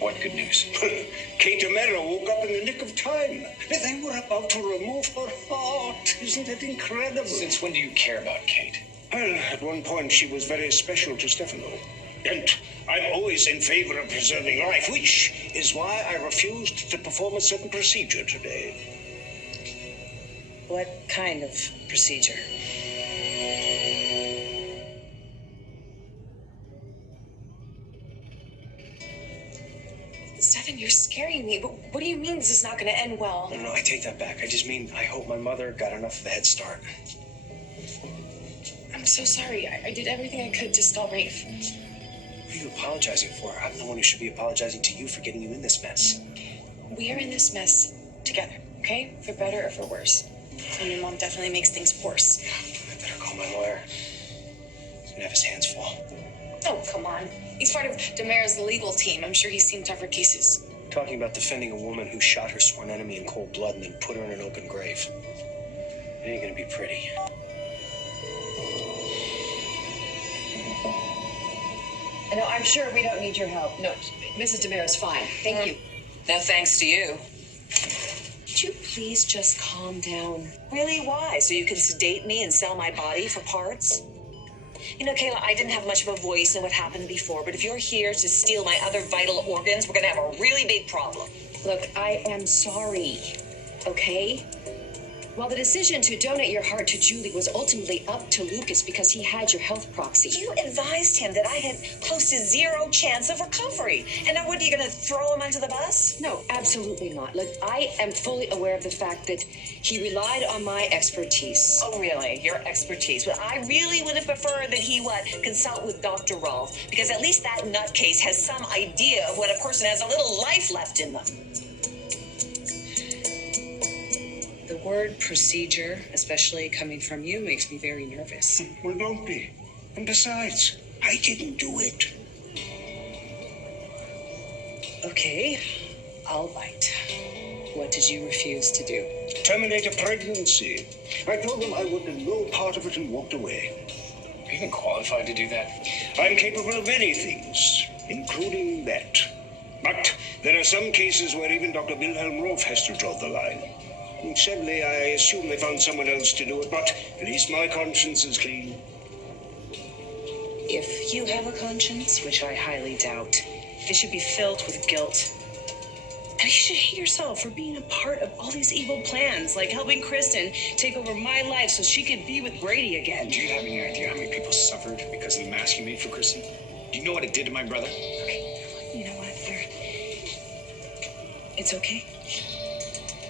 What good news? Kate O'Mara woke up in the nick of time. They were about to remove her heart. Isn't it incredible? Since when do you care about Kate? Well, at one point she was very special to Stefano. And I'm always in favor of preserving life, which is why I refused to perform a certain procedure today. What kind of procedure? Stefan, you're scaring me. But what do you mean this is not going to end well? No, I take that back. I just mean I hope my mother got enough of a head start. I'm so sorry. I did everything I could to stall Rafe. What are you apologizing for? I'm the one who should be apologizing to you for getting you in this mess. We are in this mess together, okay? For better or for worse. And your mom definitely makes things worse. I better call my lawyer. He's gonna have his hands full. Oh, come on. He's part of Demara's legal team. I'm sure he's seen tougher cases. Talking about defending a woman who shot her sworn enemy in cold blood and then put her in an open grave. It ain't gonna be pretty. No, I'm sure we don't need your help. No, Mrs. Demara's fine. Thank you. No thanks to you. Could you please just calm down? Really? Why? So you can sedate me and sell my body for parts? You know, Kayla, I didn't have much of a voice in what happened before, but if you're here to steal my other vital organs, we're gonna have a really big problem. Look, I am sorry, okay? While the decision to donate your heart to Julie was ultimately up to Lucas because he had your health proxy. You advised him that I had close to zero chance of recovery. And now what, are you gonna throw him under the bus? No, absolutely not. Look, I am fully aware of the fact that he relied on my expertise. Oh, really? Your expertise? Well, I really would have preferred that he, consult with Dr. Rolfe, because at least that nutcase has some idea of when a person has a little life left in them. The word procedure, especially coming from you, makes me very nervous. Well, don't be. And besides, I didn't do it. Okay, I'll bite. What did you refuse to do? Terminate a pregnancy. I told them I wanted no part of it and walked away. Are you even qualified to do that? I'm capable of many things, including that. But there are some cases where even Dr. Wilhelm Rolfe has to draw the line. And sadly, I assume they found someone else to do it, but at least my conscience is clean. If you have a conscience, which I highly doubt, it should be filled with guilt. And you should hate yourself for being a part of all these evil plans, like helping Kristen take over my life so she could be with Brady again. Do you have any idea how many people suffered because of the mask you made for Kristen? Do you know what it did to my brother? Okay, you know what? It's okay.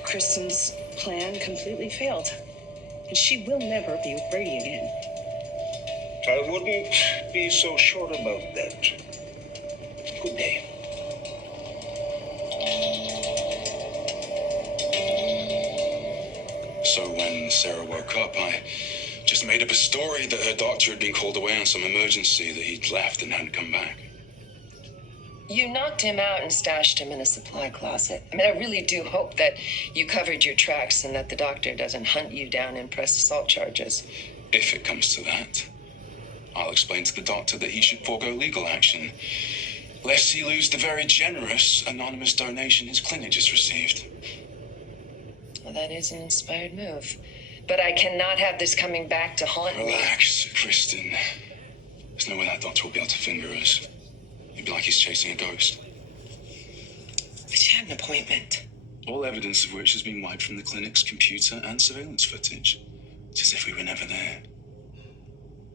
Kristen's plan completely failed, and she will never be with Brady again. I wouldn't be so sure about that. Good day. So when Sarah woke up, I just made up a story that her doctor had been called away on some emergency, that he'd left and hadn't come back. You knocked him out and stashed him in a supply closet. I mean, I really do hope that you covered your tracks and that the doctor doesn't hunt you down and press assault charges. If it comes to that, I'll explain to the doctor that he should forego legal action, lest he lose the very generous anonymous donation his clinic just received. Well, that is an inspired move. But I cannot have this coming back to haunt me. Relax, Kristen. There's no way that doctor will be able to finger us. It'd be like he's chasing a ghost. But you had an appointment. All evidence of which has been wiped from the clinic's computer and surveillance footage. It's as if we were never there.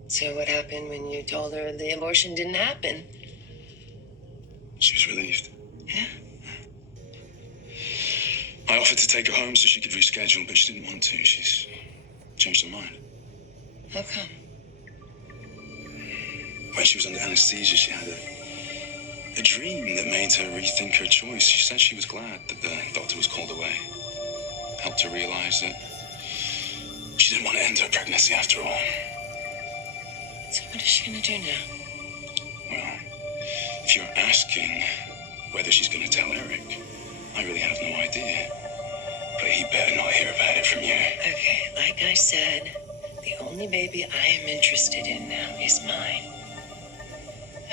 So what happened when you told her the abortion didn't happen? She was relieved. Yeah. I offered to take her home so she could reschedule, but she didn't want to. She's changed her mind. How come? When she was under anesthesia, she had a dream that made her rethink her choice. She said she was glad that the doctor was called away. Helped her realize that she didn't want to end her pregnancy after all. So what is she gonna do now? Well, if you're asking whether she's going to tell Eric, I really have no idea. But he better not hear about it from you. Okay, like I said, the only baby I am interested in now is mine.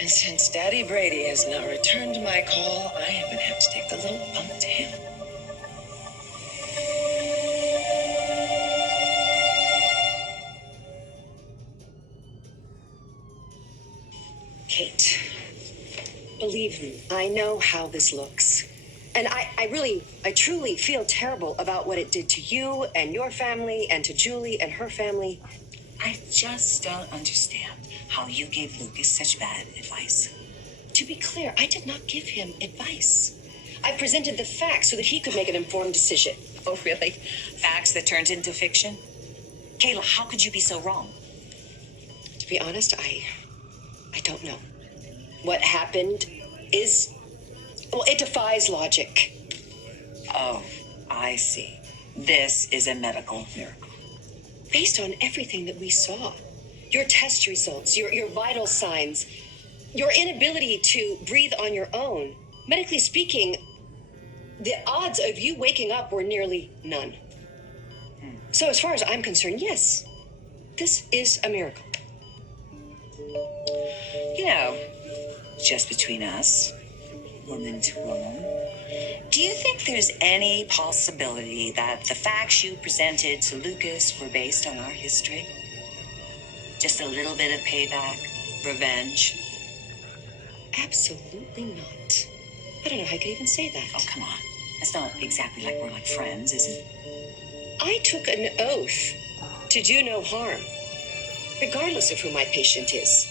And since Daddy Brady has not returned my call, I am going to have to take the little bump to him. Kate, believe me, I know how this looks. And I truly feel terrible about what it did to you and your family and to Julie and her family. I just don't understand how you gave Lucas such bad advice. To be clear, I did not give him advice. I presented the facts so that he could make an informed decision. Oh, really? Facts that turned into fiction? Kayla, how could you be so wrong? To be honest, I don't know. What happened is, well, it defies logic. Oh, I see. This is a medical miracle. Based on everything that we saw, your test results, your vital signs, your inability to breathe on your own, medically speaking, the odds of you waking up were nearly none. So as far as I'm concerned, yes, this is a miracle. You know, just between us, woman to woman, do you think there's any possibility that the facts you presented to Lucas were based on our history? Just a little bit of payback, revenge? Absolutely not. I don't know how I could even say that. Oh, come on. It's not exactly like we're like friends, is it? I took an oath to do no harm, regardless of who my patient is.